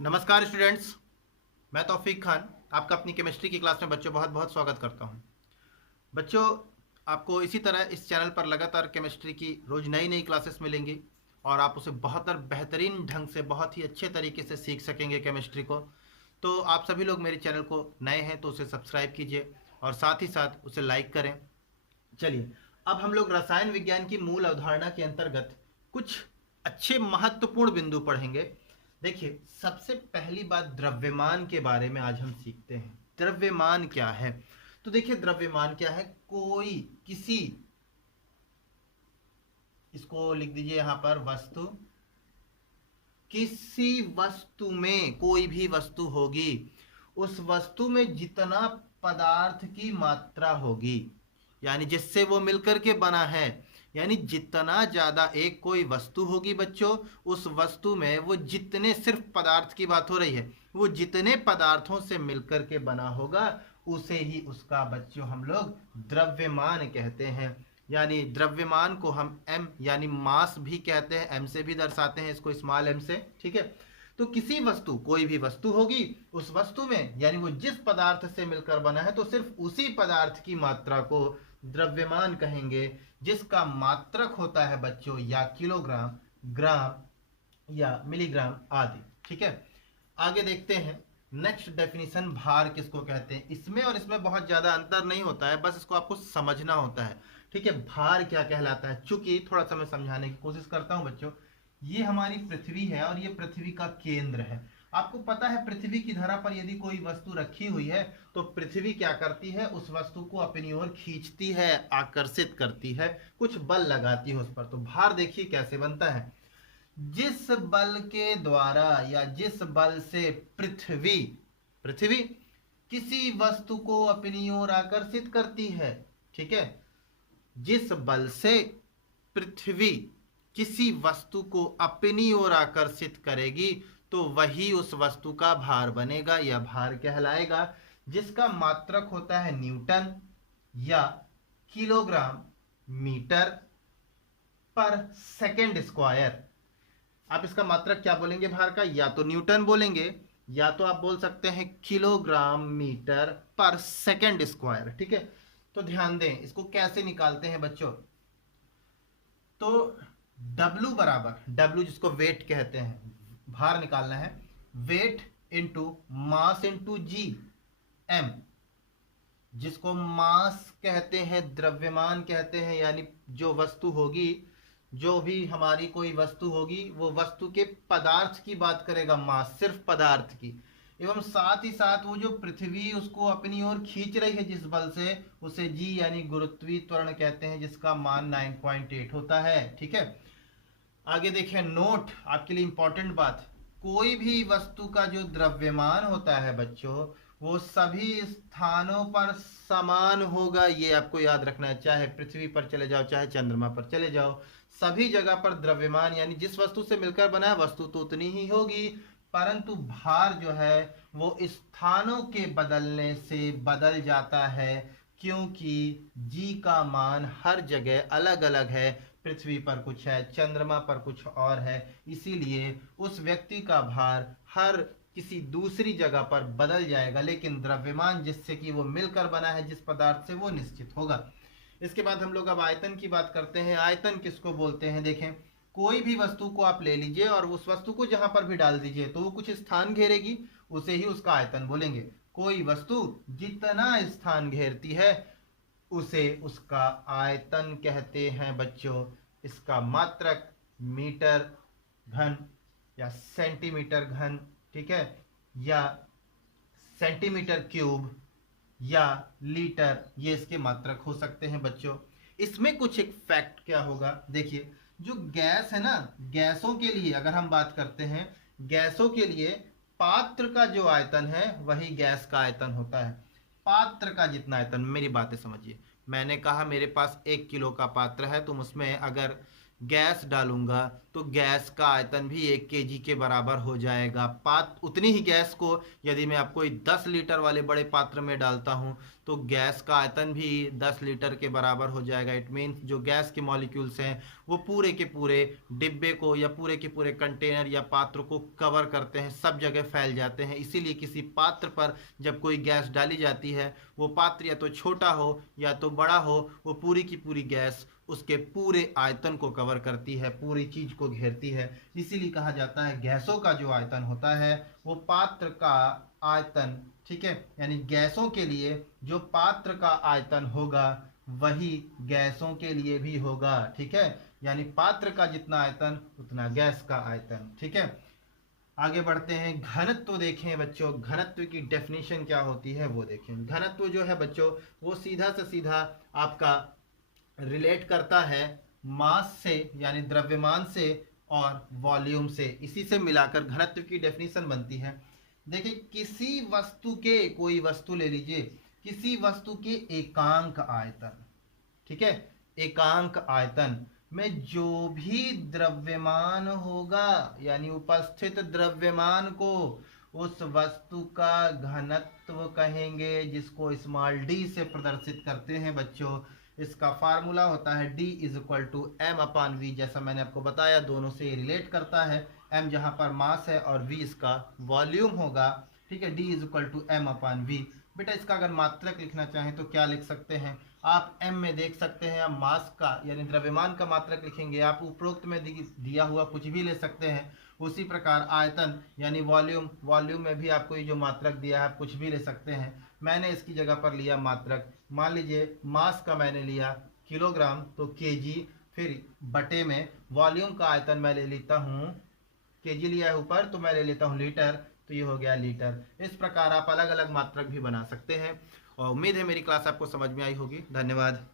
नमस्कार स्टूडेंट्स, मैं तौफीक खान आपका अपनी केमिस्ट्री की क्लास में बच्चों बहुत बहुत स्वागत करता हूं। बच्चों, आपको इसी तरह इस चैनल पर लगातार केमिस्ट्री की रोज़ नई नई क्लासेस मिलेंगी और आप उसे बहुत बेहतरीन ढंग से बहुत ही अच्छे तरीके से सीख सकेंगे केमिस्ट्री को। तो आप सभी लोग मेरे चैनल को नए हैं तो उसे सब्सक्राइब कीजिए और साथ ही साथ उसे लाइक करें। चलिए, अब हम लोग रसायन विज्ञान की मूल अवधारणा के अंतर्गत कुछ अच्छे महत्वपूर्ण बिंदु पढ़ेंगे। देखिए, सबसे पहली बात द्रव्यमान के बारे में आज हम सीखते हैं। द्रव्यमान क्या है? तो देखिए, द्रव्यमान क्या है? कोई किसी, इसको लिख दीजिए यहां पर, वस्तु, किसी वस्तु में, कोई भी वस्तु होगी, उस वस्तु में जितना पदार्थ की मात्रा होगी, यानी जिससे वो मिलकर के बना है, यानी जितना ज़्यादा एक कोई वस्तु होगी बच्चों, उस वस्तु में वो जितने, सिर्फ पदार्थ की बात हो रही है, वो जितने पदार्थों से मिलकर के बना होगा उसे ही उसका बच्चों हम लोग द्रव्यमान कहते हैं। यानी द्रव्यमान को हम m यानी मास भी कहते हैं, m से भी दर्शाते हैं इसको, स्मॉल m से। ठीक है, तो किसी वस्तु, कोई भी वस्तु होगी, उस वस्तु में यानी वो जिस पदार्थ से मिलकर बना है, तो सिर्फ उसी पदार्थ की मात्रा को द्रव्यमान कहेंगे, जिसका मात्रक होता है बच्चों या किलोग्राम, ग्राम या मिलीग्राम आदि। ठीक है, आगे देखते हैं नेक्स्ट डेफिनेशन, भार किसको कहते हैं। इसमें और इसमें बहुत ज्यादा अंतर नहीं होता है, बस इसको आपको समझना होता है। ठीक है, भार क्या कहलाता है, चूंकि थोड़ा सा मैं समझाने की कोशिश करता हूं बच्चों। ये हमारी पृथ्वी है और ये पृथ्वी का केंद्र है। आपको पता है पृथ्वी की धरा पर यदि कोई वस्तु रखी हुई है तो पृथ्वी क्या करती है, उस वस्तु को अपनी ओर खींचती है, आकर्षित करती है, कुछ बल लगाती है उस पर। तो भार देखिए कैसे बनता है। जिस बल के द्वारा या जिस बल से पृथ्वी पृथ्वी किसी वस्तु को अपनी ओर आकर्षित करती है, ठीक है, जिस बल से पृथ्वी किसी वस्तु को अपनी ओर आकर्षित करेगी तो वही उस वस्तु का भार बनेगा या भार कहलाएगा, जिसका मात्रक होता है न्यूटन या किलोग्राम मीटर पर सेकेंड स्क्वायर। आप इसका मात्रक क्या बोलेंगे भार का? या तो न्यूटन बोलेंगे या तो आप बोल सकते हैं किलोग्राम मीटर पर सेकेंड स्क्वायर। ठीक है, तो ध्यान दें इसको कैसे निकालते हैं बच्चों। तो W बराबर, W जिसको वेट कहते हैं, भार निकालना है, वेट इंटू मास इंटू जी, m जिसको मास कहते हैं, द्रव्यमान कहते हैं, यानी जो वस्तु होगी, जो भी हमारी कोई वस्तु होगी, वो वस्तु के पदार्थ की बात करेगा, मास सिर्फ पदार्थ की, एवं साथ ही साथ वो जो पृथ्वी उसको अपनी ओर खींच रही है जिस बल से, उसे जी यानी गुरुत्वीय त्वरण कहते हैं, जिसका मान 9.8 होता है। ठीक है, आगे देखें, नोट आपके लिए इंपॉर्टेंट बात, कोई भी वस्तु का जो द्रव्यमान होता है बच्चों, वो सभी स्थानों पर समान होगा। ये आपको याद रखना है, चाहे पृथ्वी पर चले जाओ चाहे चंद्रमा पर चले जाओ, सभी जगह पर द्रव्यमान यानी जिस वस्तु से मिलकर बना है वस्तु तो उतनी ही होगी, परंतु भार जो है वो स्थानों के बदलने से बदल जाता है, क्योंकि जी का मान हर जगह अलग अलग है। पृथ्वी पर कुछ है, चंद्रमा पर कुछ और है, इसीलिए उस व्यक्ति का भार हर किसी दूसरी जगह पर बदल जाएगा, लेकिन द्रव्यमान जिससे कि वो मिलकर बना है जिस पदार्थ से, वो निश्चित होगा। इसके बाद हम लोग अब आयतन की बात करते हैं। आयतन किसको बोलते हैं? देखें, कोई भी वस्तु को आप ले लीजिए और उस वस्तु को जहां पर भी डाल दीजिए तो वो कुछ स्थान घेरेगी, उसे ही उसका आयतन बोलेंगे। कोई वस्तु जितना स्थान घेरती है उसे उसका आयतन कहते हैं बच्चों। इसका मात्रक मीटर घन या सेंटीमीटर घन, ठीक है, या सेंटीमीटर क्यूब या लीटर, ये इसके मात्रक हो सकते हैं बच्चों। इसमें कुछ एक फैक्ट क्या होगा, देखिए, जो गैस है ना, गैसों के लिए अगर हम बात करते हैं, गैसों के लिए पात्र का जो आयतन है वही गैस का आयतन होता है। पात्र का जितना आयतन, मेरी बातें समझिए, मैंने कहा मेरे पास 1 किलो का पात्र है, तुम उसमें अगर गैस डालूंगा तो गैस का आयतन भी 1 केजी के बराबर हो जाएगा। उतनी ही गैस को यदि मैं आपको 10 लीटर वाले बड़े पात्र में डालता हूं तो गैस का आयतन भी 10 लीटर के बराबर हो जाएगा। इट मीन्स जो गैस के मॉलिक्यूल्स हैं वो पूरे के पूरे डिब्बे को या पूरे के पूरे कंटेनर या पात्र को कवर करते हैं, सब जगह फैल जाते हैं। इसीलिए किसी पात्र पर जब कोई गैस डाली जाती है, वो पात्र या तो छोटा हो या तो बड़ा हो, वो पूरी की पूरी गैस उसके पूरे आयतन को कवर करती है, पूरी चीज को घेरती है। इसीलिए कहा जाता है गैसों का जो आयतन होता है वो पात्र का आयतन, ठीक है, यानी गैसों के लिए जो पात्र का आयतन होगा वही गैसों के लिए भी होगा, ठीक है। यानी पात्र का जितना आयतन उतना गैस का आयतन, ठीक है। आगे बढ़ते हैं, घनत्व देखें बच्चों। घनत्व की डेफिनेशन क्या होती है वो देखें। घनत्व जो है बच्चों वो सीधा से सीधा आपका रिलेट करता है मास से, यानी द्रव्यमान से और वॉल्यूम से। इसी से मिलाकर घनत्व की डेफिनेशन बनती है। देखिए किसी वस्तु के, कोई वस्तु ले लीजिए, किसी वस्तु के एकांक आयतन, ठीक है, एकांक आयतन में जो भी द्रव्यमान होगा, यानी उपस्थित द्रव्यमान को उस वस्तु का घनत्व कहेंगे, जिसको स्मॉल डी से प्रदर्शित करते हैं बच्चों। इसका फार्मूला होता है D is equal to m upon v. जैसा मैंने आपको बताया दोनों से रिलेट करता है। m जहाँ पर मास है और v इसका वॉल्यूम होगा, ठीक है। D is equal to m upon v. बेटा इसका अगर मात्रक लिखना चाहें तो क्या लिख सकते हैं आप, m में देख सकते हैं आप मास का यानी द्रव्यमान का मात्रक लिखेंगे, आप उपरोक्त में दिया हुआ कुछ भी ले सकते हैं। उसी प्रकार आयतन यानी वॉल्यूम, वॉल्यूम में भी आपको ये जो मात्रक दिया है आप कुछ भी ले सकते हैं। मैंने इसकी जगह पर लिया मात्रक, मान लीजिए मास का मैंने लिया किलोग्राम तो केजी, फिर बटे में वॉल्यूम का आयतन मैं ले लेता हूँ, केजी लिया है ऊपर तो मैं ले लेता हूँ लीटर, तो ये हो गया लीटर। इस प्रकार आप अलग अलग मात्रक भी बना सकते हैं। और उम्मीद है मेरी क्लास आपको समझ में आई होगी। धन्यवाद।